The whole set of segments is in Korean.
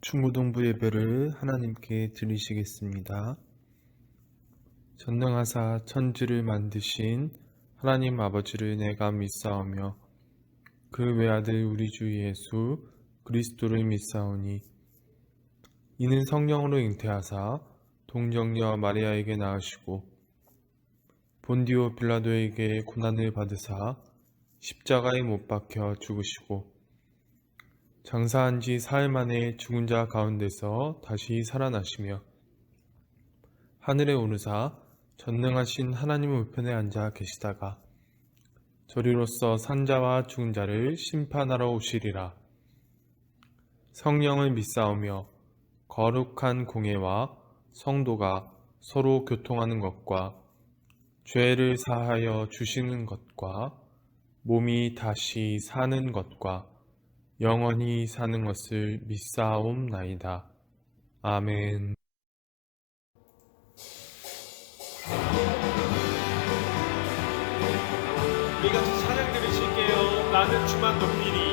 중고등부 예배를 하나님께 드리시겠습니다. 전능하사 천지를 만드신 하나님 아버지를 내가 믿사오며 그 외아들 우리 주 예수 그리스도를 믿사오니 이는 성령으로 잉태하사 동정녀 마리아에게 낳으시고 본디오 빌라도에게 고난을 받으사 십자가에 못 박혀 죽으시고 장사한 지 사흘 만에 죽은 자 가운데서 다시 살아나시며 하늘에 오르사 전능하신 하나님 우편에 앉아 계시다가 저리로서 산자와 죽은 자를 심판하러 오시리라. 성령을 믿사오며 거룩한 공예와 성도가 서로 교통하는 것과 죄를 사하여 주시는 것과 몸이 다시 사는 것과 영원히 사는 것을 믿사옵나이다. 아멘. 우리 같이 찬양 들으실게요. 나는 주만 높이리.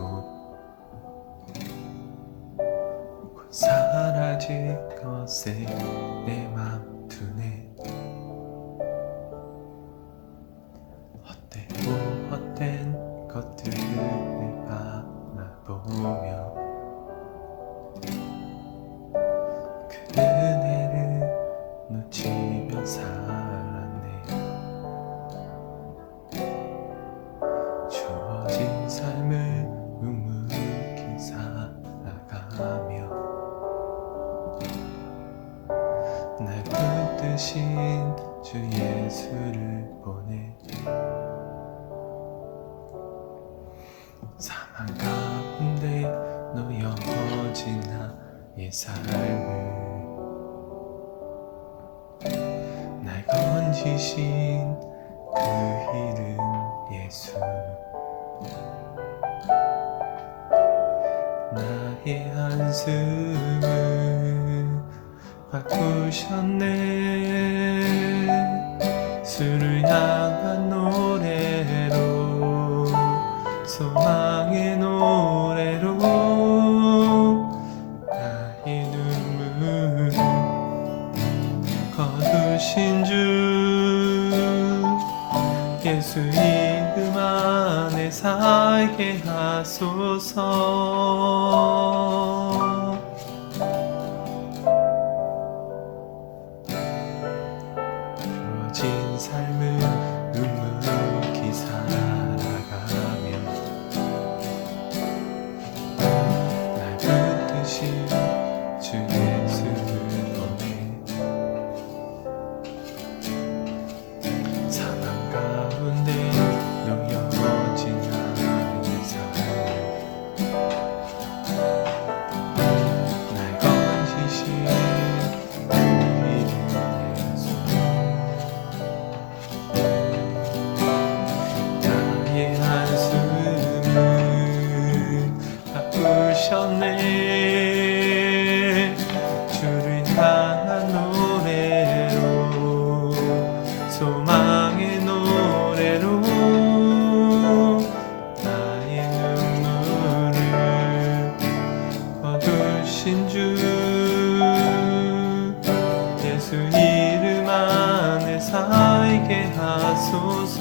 곧 사라질 것에 내 맘 두네. 헛되고 헛된 것들을 바라보며 그 은혜를 놓치며 살았네. 주어진 삶을 묵묵히 살아가며 날 붙드신 주 예수를 보내. 사망 가운데 놓여진 나의 삶을 날 건지신 그 이름 예수. 나의 한숨을 바꾸셨네. 주를 향한 노래로, 소망의 노래로 나의 눈물 거두신 주 예수 이름 안에 살게 하소서. 주어진 삶을 묵묵히 살아가며 날 붙드신 주 예수를 보내. 사망 가운데 놓여진 나의 삶 날 건지신 그 이름 예수. 나의 한숨을 바꾸셨네. 주를 향한 노래로, 소망의 노래로 나의 눈물을 거두신 주 예수 이름 안에 살게 하소서.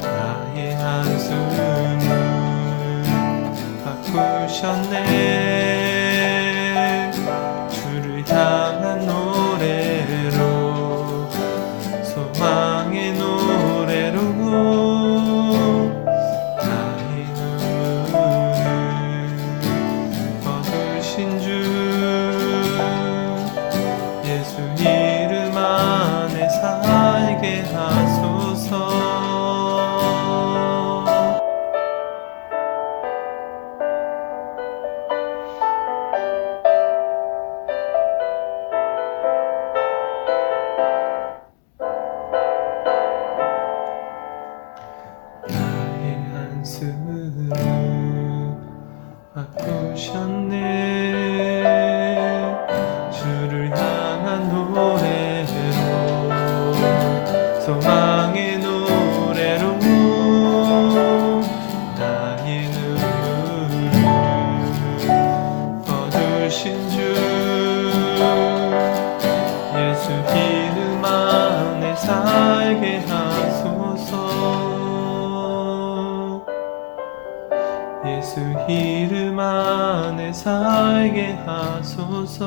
나의 한숨을 바꾸셨네. 주를 향한 노래로, 소망의 노래로 나의 눈물을 거두신 주 예수 이름 안에 살게 하소서. 나의 한숨을 바꾸셨네. 주를 향한 노래로, 소망의 노래로 나의 눈물을 거두신 주 예수 이름 안에 살게 하소서. 예수 이름 안에 살게 하소서.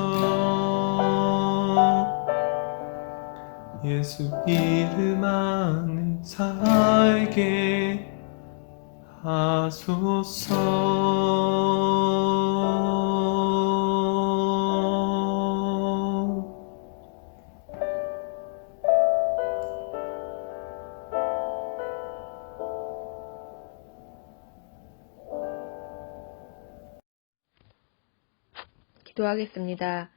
예수 이름 안에 살게 하소서. 기도하겠습니다.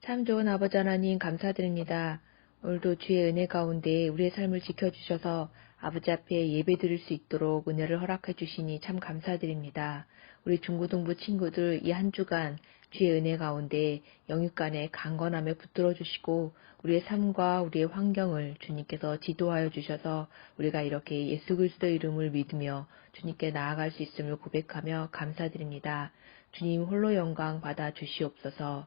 참 좋은 아버지 하나님 감사드립니다. 오늘도 주의 은혜 가운데 우리의 삶을 지켜주셔서 아버지 앞에 예배드릴 수 있도록 은혜를 허락해 주시니 참 감사드립니다. 우리 중고등부 친구들 이 한 주간 주의 은혜 가운데 영육간에 강건함에 붙들어 주시고 우리의 삶과 우리의 환경을 주님께서 지도하여 주셔서 우리가 이렇게 예수 그리스도의 이름을 믿으며 주님께 나아갈 수 있음을 고백하며 감사드립니다. 주님 홀로 영광 받아 주시옵소서.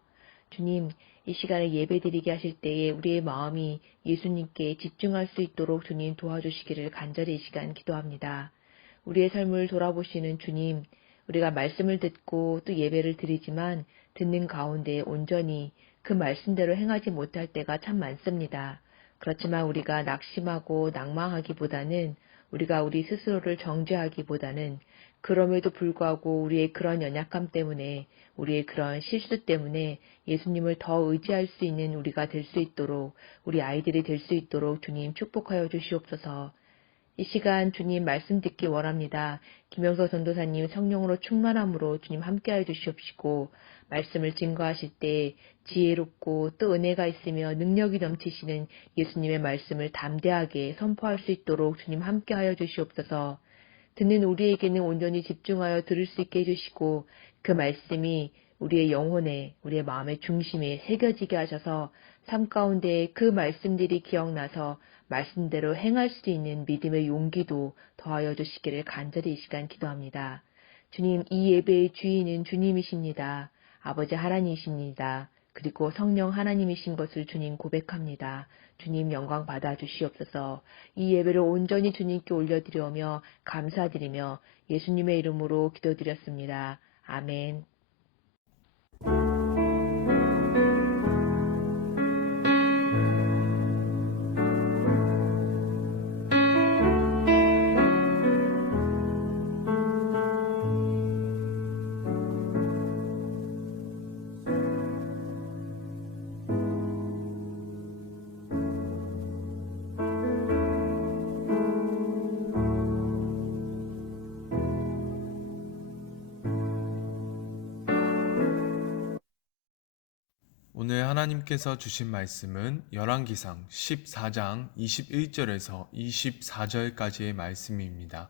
주님, 이 시간에 예배드리게 하실 때에 우리의 마음이 예수님께 집중할 수 있도록 주님 도와주시기를 간절히 이 시간 기도합니다. 우리의 삶을 돌아보시는 주님, 우리가 말씀을 듣고 또 예배를 드리지만 듣는 가운데 온전히 그 말씀대로 행하지 못할 때가 참 많습니다. 그렇지만 우리가 낙심하고 낭망하기보다는 우리가 우리 스스로를 정죄하기보다는 그럼에도 불구하고 우리의 그런 연약함 때문에 우리의 그런 실수 때문에 예수님을 더 의지할 수 있는 우리가 될 수 있도록 우리 아이들이 될 수 있도록 주님 축복하여 주시옵소서. 이 시간 주님 말씀 듣기 원합니다. 김영서 전도사님 성령으로 충만함으로 주님 함께하여 주시옵시고 말씀을 증거하실 때 지혜롭고 또 은혜가 있으며 능력이 넘치시는 예수님의 말씀을 담대하게 선포할 수 있도록 주님 함께하여 주시옵소서. 듣는 우리에게는 온전히 집중하여 들을 수 있게 해주시고 그 말씀이 우리의 영혼에 우리의 마음의 중심에 새겨지게 하셔서 삶 가운데 그 말씀들이 기억나서 말씀대로 행할 수 있는 믿음의 용기도 더하여 주시기를 간절히 이 시간 기도합니다. 주님, 이 예배의 주인은 주님이십니다. 아버지 하나님이십니다. 그리고 성령 하나님이신 것을 주님 고백합니다. 주님 영광 받아 주시옵소서. 이 예배를 온전히 주님께 올려드리며 감사드리며 예수님의 이름으로 기도드렸습니다. 아멘. 오늘 하나님께서 주신 말씀은 열왕기상 14장 21절에서 24절까지의 말씀입니다.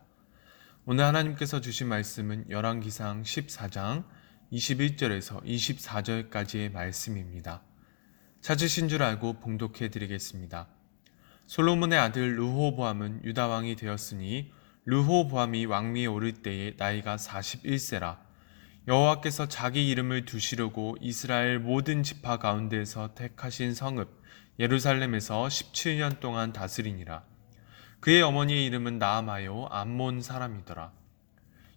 오늘 하나님께서 주신 말씀은 열왕기상 14장 21절에서 24절까지의 말씀입니다. 찾으신 줄 알고 봉독해 드리겠습니다. 솔로몬의 아들 르호보암은 유다 왕이 되었으니 르호보암이 왕위에 오를 때에 나이가 41세라. 여호와께서 자기 이름을 두시려고 이스라엘 모든 지파 가운데에서 택하신 성읍 예루살렘에서 17년 동안 다스리니라. 그의 어머니의 이름은 나아마요 암몬 사람이더라.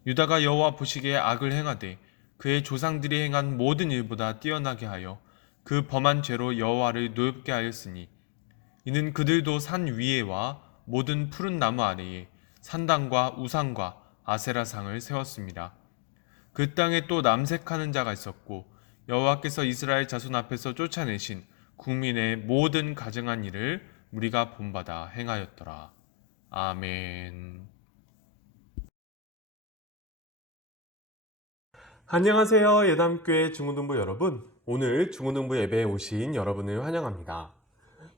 유다가 여호와 보시기에 악을 행하되 그의 조상들이 행한 모든 일보다 뛰어나게 하여 그 범한 죄로 여호와를 노엽게 하였으니 이는 그들도 산 위에와 모든 푸른 나무 아래에 산당과 우상과 아세라상을 세웠습니다. 그 땅에 또 남색하는 자가 있었고 여호와께서 이스라엘 자손 앞에서 쫓아내신 국민의 모든 가증한 일을 우리가 본받아 행하였더라. 아멘. 안녕하세요. 예담교회 중고등부 여러분. 오늘 중고등부 예배에 오신 여러분을 환영합니다.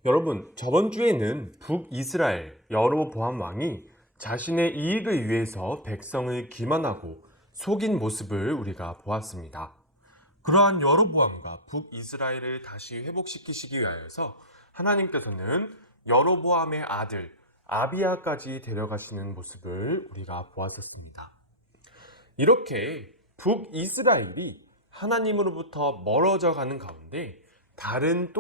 여러분, 저번 주에는 북이스라엘 여로보암 왕이 자신의 이익을 위해서 백성을 기만하고 속인 모습을 우리가 보았습니다. 그러한 여로보암과 북이스라엘을 다시 회복시키시기 위하여서 하나님께서는 여로보암의 아들 아비야까지 데려가시는 모습을 우리가 보았었습니다. 이렇게 북이스라엘이 하나님으로부터 멀어져 가는 가운데 다른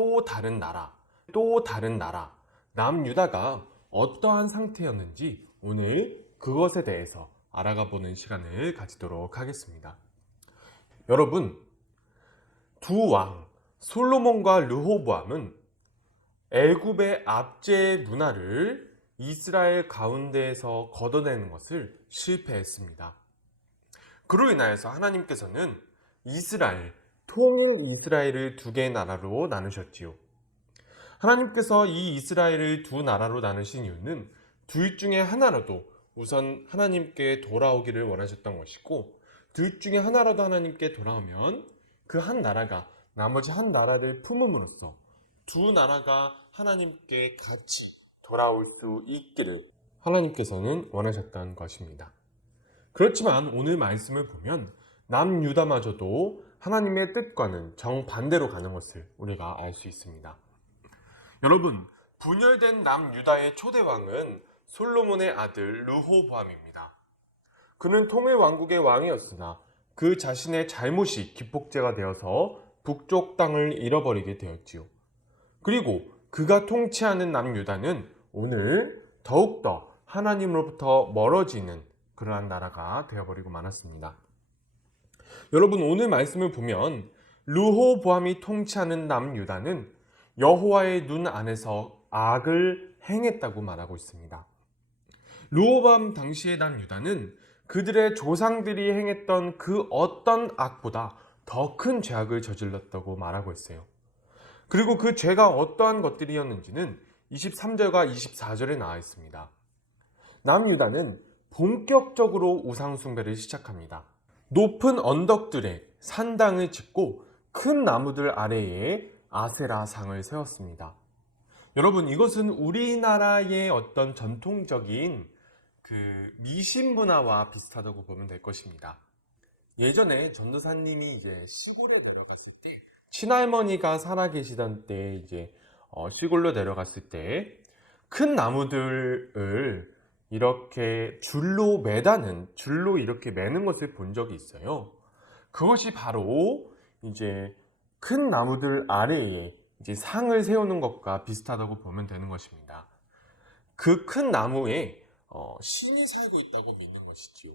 나라, 남유다가 어떠한 상태였는지 오늘 그것에 대해서 알아가 보는 시간을 가지도록 하겠습니다. 여러분, 두 왕 솔로몬과 르호보암은 애굽의 압제 문화를 이스라엘 가운데에서 걷어내는 것을 실패했습니다. 그로 인하여서 하나님께서는 통일 이스라엘을 두 개의 나라로 나누셨지요. 하나님께서 이 이스라엘을 두 나라로 나누신 이유는 둘 중에 하나라도 우선 하나님께 돌아오기를 원하셨던 것이고, 둘 중에 하나라도 하나님께 돌아오면 그 한 나라가 나머지 한 나라를 품음으로써 두 나라가 하나님께 같이 돌아올 수 있기를 하나님께서는 원하셨던 것입니다. 그렇지만 오늘 말씀을 보면 남유다마저도 하나님의 뜻과는 정반대로 가는 것을 우리가 알 수 있습니다. 여러분, 분열된 남유다의 초대 왕은 솔로몬의 아들 르호보암입니다. 그는 통일 왕국의 왕이었으나 그 자신의 잘못이 기폭제가 되어서 북쪽 땅을 잃어버리게 되었지요. 그리고 그가 통치하는 남유다는 오늘 더욱더 하나님으로부터 멀어지는 그러한 나라가 되어버리고 말았습니다. 여러분, 오늘 말씀을 보면 르호보암이 통치하는 남유다는 여호와의 눈 안에서 악을 행했다고 말하고 있습니다. 르호보암 당시의 남유다는 그들의 조상들이 행했던 그 어떤 악보다 더 큰 죄악을 저질렀다고 말하고 있어요. 그리고 그 죄가 어떠한 것들이었는지는 23절과 24절에 나와 있습니다. 남유다는 본격적으로 우상숭배를 시작합니다. 높은 언덕들에 산당을 짓고 큰 나무들 아래에 아세라상을 세웠습니다. 여러분, 이것은 우리나라의 어떤 전통적인 미신 문화와 비슷하다고 보면 될 것입니다. 예전에 전도사님이 이제 시골에 내려갔을 때, 친할머니가 살아계시던 때 이제 시골로 내려갔을 때 큰 나무들을 이렇게 줄로 이렇게 매는 것을 본 적이 있어요. 그것이 바로 이제 큰 나무들 아래에 이제 상을 세우는 것과 비슷하다고 보면 되는 것입니다. 그 큰 나무에 신이 살고 있다고 믿는 것이지요.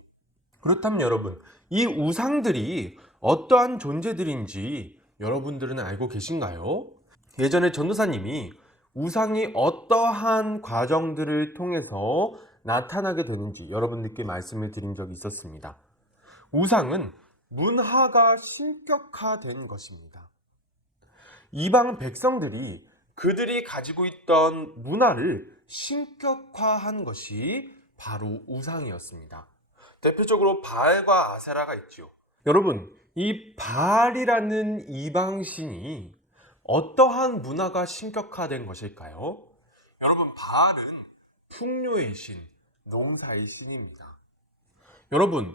그렇다면 여러분, 이 우상들이 어떠한 존재들인지 여러분들은 알고 계신가요? 예전에 전도사님이 우상이 어떠한 과정들을 통해서 나타나게 되는지 여러분들께 말씀을 드린 적이 있었습니다. 우상은 문화가 신격화된 것입니다. 이방 백성들이 그들이 가지고 있던 문화를 신격화한 것이 바로 우상이었습니다. 대표적으로 바알과 아세라가 있죠. 여러분, 이 바알이라는 이방신이 어떠한 문화가 신격화된 것일까요? 여러분, 바알은 풍요의 신, 농사의 신입니다. 여러분,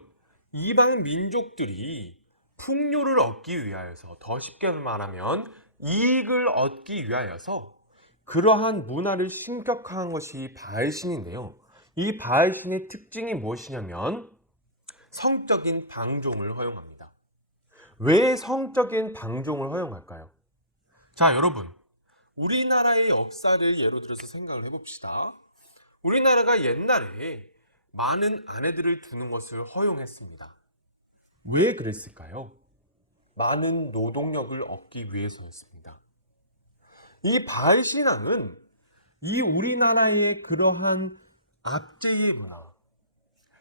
이방 민족들이 풍요를 얻기 위하여서, 더 쉽게 말하면 이익을 얻기 위하여서 그러한 문화를 신격화한 것이 바알신인데요. 이 바알신의 특징이 무엇이냐면 성적인 방종을 허용합니다. 왜 성적인 방종을 허용할까요? 자, 여러분, 우리나라의 역사를 예로 들어서 생각을 해봅시다. 우리나라가 옛날에 많은 아내들을 두는 것을 허용했습니다. 왜 그랬을까요? 많은 노동력을 얻기 위해서였습니다. 이 바알 신앙은 이 우리나라의 그러한 압제의 문화,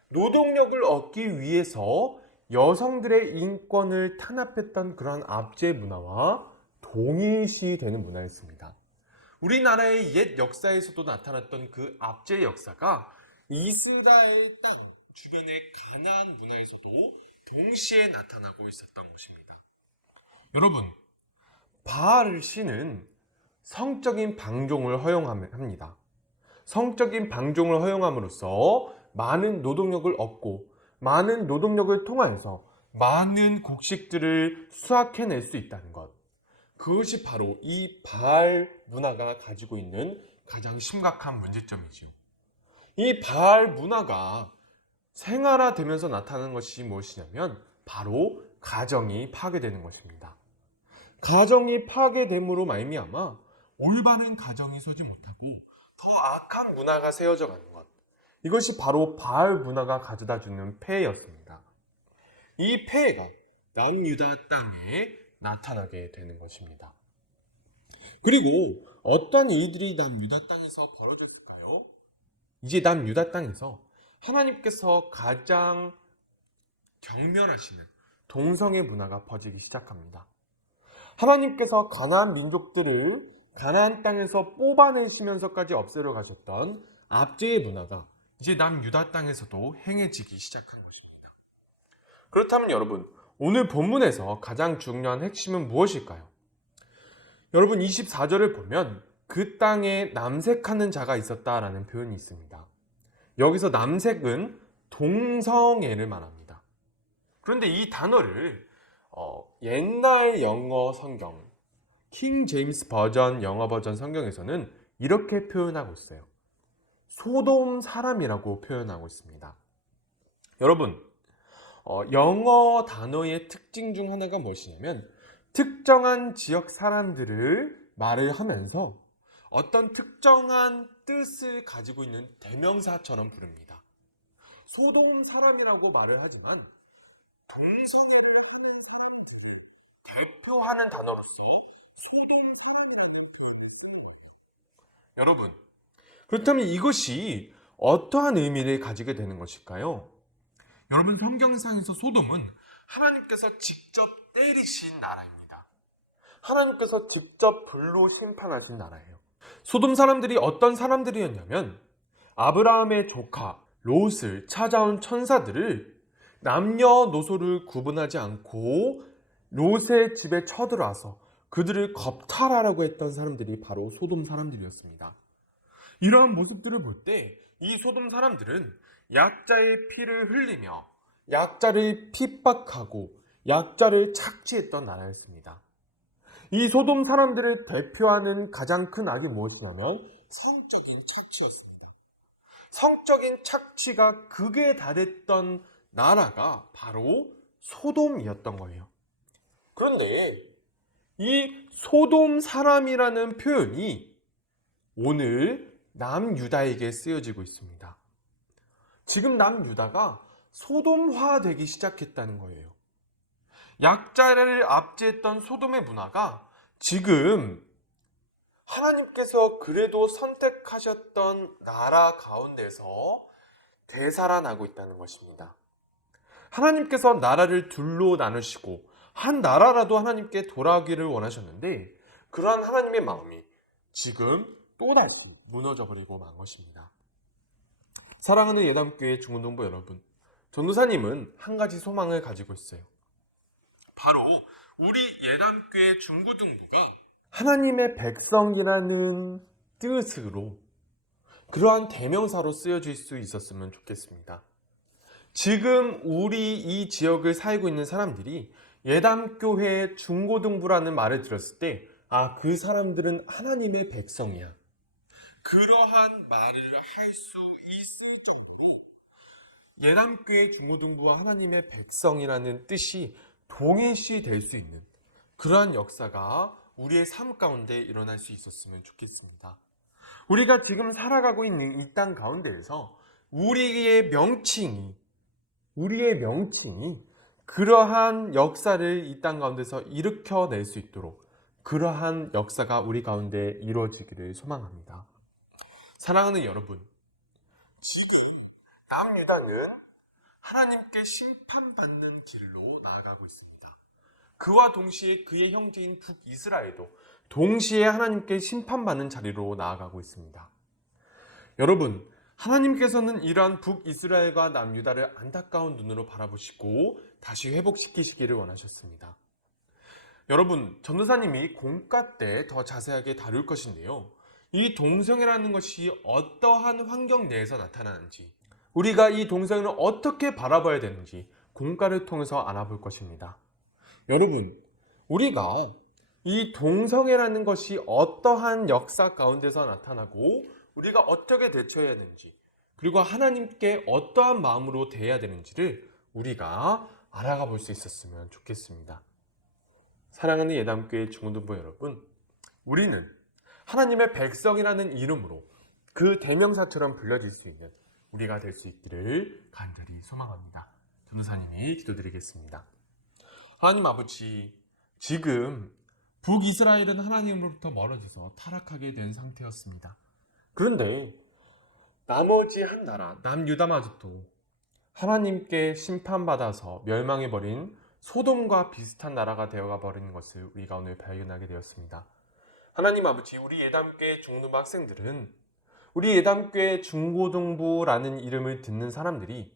노동력을 얻기 위해서 여성들의 인권을 탄압했던 그러한 압제 문화와 동일시되는 문화였습니다. 우리나라의 옛 역사에서도 나타났던 그 압제 역사가 이스라엘 땅 주변의 가나안 문화에서도 동시에 나타나고 있었던 것입니다. 여러분, 바알 신은 성적인 방종을 허용합니다. 성적인 방종을 허용함으로써 많은 노동력을 얻고 많은 노동력을 통하여서 많은 곡식들을 수확해낼 수 있다는 것. 그것이 바로 이 바알 문화가 가지고 있는 가장 심각한 문제점이죠. 이 바알 문화가 생활화되면서 나타나는 것이 무엇이냐면 바로 가정이 파괴되는 것입니다. 가정이 파괴됨으로 말미암아 올바른 가정이 서지 못하고 더 악한 문화가 세워져 가는 것. 이것이 바로 바알 문화가 가져다주는 폐해였습니다. 이 폐해가 남유다 땅에 나타나게 되는 것입니다. 그리고 어떤 일들이 남유다 땅에서 벌어졌을까요? 이제 남유다 땅에서 하나님께서 가장 경멸하시는 동성애 문화가 퍼지기 시작합니다. 하나님께서 가나안 민족들을 가나안 땅에서 뽑아내시면서까지 없애려 가셨던 압제의 문화가 이제 남유다 땅에서도 행해지기 시작한 것입니다. 그렇다면 여러분, 오늘 본문에서 가장 중요한 핵심은 무엇일까요? 여러분, 24절을 보면 그 땅에 남색하는 자가 있었다라는 표현이 있습니다. 여기서 남색은 동성애를 말합니다. 그런데 이 단어를 옛날 영어 성경 킹 제임스 버전 영어 버전 성경에서는 이렇게 표현하고 있어요. 소돔 사람이라고 표현하고 있습니다. 여러분, 영어 단어의 특징 중 하나가 무엇이냐면 특정한 지역 사람들을 말을 하면서 어떤 특정한 뜻을 가지고 있는 대명사처럼 부릅니다. 소돔 사람이라고 말을 하지만 동성애를 하는 사람들을 대표하는 단어로서 소돔 사람이라는 표현을 하는 거예요. 여러분, 그렇다면 이것이 어떠한 의미를 가지게 되는 것일까요? 여러분, 성경상에서 소돔은 하나님께서 직접 때리신 나라입니다. 하나님께서 직접 불로 심판하신 나라예요. 소돔 사람들이 어떤 사람들이었냐면 아브라함의 조카 롯을 찾아온 천사들을 남녀노소를 구분하지 않고 롯의 집에 쳐들어와서 그들을 겁탈하라고 했던 사람들이 바로 소돔 사람들이었습니다. 이러한 모습들을 볼 때 이 소돔 사람들은 약자의 피를 흘리며 약자를 핍박하고 약자를 착취했던 나라였습니다. 이 소돔 사람들을 대표하는 가장 큰 악이 무엇이냐면 성적인 착취였습니다. 성적인 착취가 극에 달했던 나라가 바로 소돔이었던 거예요. 그런데 이 소돔 사람이라는 표현이 오늘 남유다에게 쓰여지고 있습니다. 지금 남유다가 소돔화되기 시작했다는 거예요. 약자를 압제했던 소돔의 문화가 지금 하나님께서 그래도 선택하셨던 나라 가운데서 되살아나고 있다는 것입니다. 하나님께서 나라를 둘로 나누시고 한 나라라도 하나님께 돌아오기를 원하셨는데 그러한 하나님의 마음이 지금 또다시 무너져버리고 만 것입니다. 사랑하는 예담교회 중고등부 여러분, 전도사님은 한 가지 소망을 가지고 있어요. 바로 우리 예담교회 중고등부가 하나님의 백성이라는 뜻으로 그러한 대명사로 쓰여질 수 있었으면 좋겠습니다. 지금 우리 이 지역을 살고 있는 사람들이 예담교회 중고등부라는 말을 들었을 때 그 사람들은 하나님의 백성이야. 그러한 말을 할 수 있을 정도로 예담교회 중고등부와 하나님의 백성이라는 뜻이 동일시 될 수 있는 그러한 역사가 우리의 삶 가운데 일어날 수 있었으면 좋겠습니다. 우리가 지금 살아가고 있는 이 땅 가운데에서 우리의 명칭이 그러한 역사를 이 땅 가운데서 일으켜낼 수 있도록 그러한 역사가 우리 가운데 이루어지기를 소망합니다. 사랑하는 여러분, 지금 남유다는 하나님께 심판받는 길로 나아가고 있습니다. 그와 동시에 그의 형제인 북이스라엘도 동시에 하나님께 심판받는 자리로 나아가고 있습니다. 여러분, 하나님께서는 이러한 북이스라엘과 남유다를 안타까운 눈으로 바라보시고 다시 회복시키시기를 원하셨습니다. 여러분, 전도사님이 공과 때 더 자세하게 다룰 것인데요. 이 동성애라는 것이 어떠한 환경 내에서 나타나는지, 우리가 이 동성애를 어떻게 바라봐야 되는지 공과를 통해서 알아볼 것입니다. 여러분, 우리가 이 동성애라는 것이 어떠한 역사 가운데서 나타나고 우리가 어떻게 대처해야 하는지, 그리고 하나님께 어떠한 마음으로 대해야 되는지를 우리가 알아가 볼 수 있었으면 좋겠습니다. 사랑하는 예담교회 중고등부 여러분, 우리는 하나님의 백성이라는 이름으로 그 대명사처럼 불려질 수 있는 우리가 될 수 있기를 간절히 소망합니다. 전도사님이 기도드리겠습니다. 하나님 아버지, 지금 북이스라엘은 하나님으로부터 멀어져서 타락하게 된 상태였습니다. 그런데 나머지 한 나라, 남유다마저도 하나님께 심판받아서 멸망해버린 소돔과 비슷한 나라가 되어가 버린 것을 우리가 오늘 발견하게 되었습니다. 하나님 아버지, 우리 예담교회 중고등부 학생들은 우리 예담교회 중고등부라는 이름을 듣는 사람들이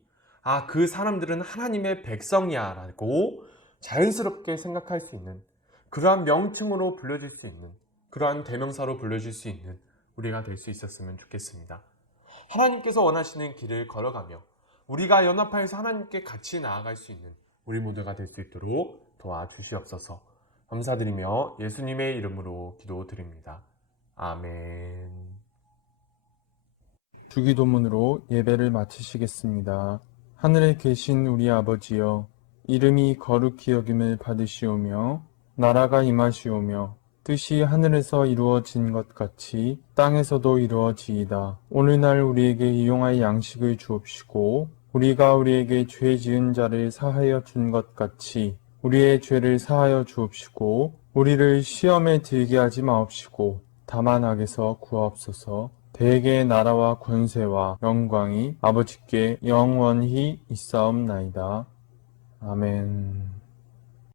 그 사람들은 하나님의 백성이야 라고 자연스럽게 생각할 수 있는 그러한 명칭으로 불려질 수 있는 그러한 대명사로 불려질 수 있는 우리가 될 수 있었으면 좋겠습니다. 하나님께서 원하시는 길을 걸어가며 우리가 연합하여서 하나님께 같이 나아갈 수 있는 우리 모두가 될 수 있도록 도와주시옵소서. 감사드리며 예수님의 이름으로 기도드립니다. 아멘. 주기도문으로 예배를 마치시겠습니다. 하늘에 계신 우리 아버지여, 이름이 거룩히 여김을 받으시오며 나라가 임하시오며 뜻이 하늘에서 이루어진 것 같이 땅에서도 이루어지이다. 오늘날 우리에게 일용할 양식을 주옵시고 우리가 우리에게 죄 지은 자를 사하여 준 것 같이 우리의 죄를 사하여 주옵시고 우리를 시험에 들게 하지 마옵시고 다만 악에서 구하옵소서. 대개의 나라와 권세와 영광이 아버지께 영원히 있사옵나이다. 아멘.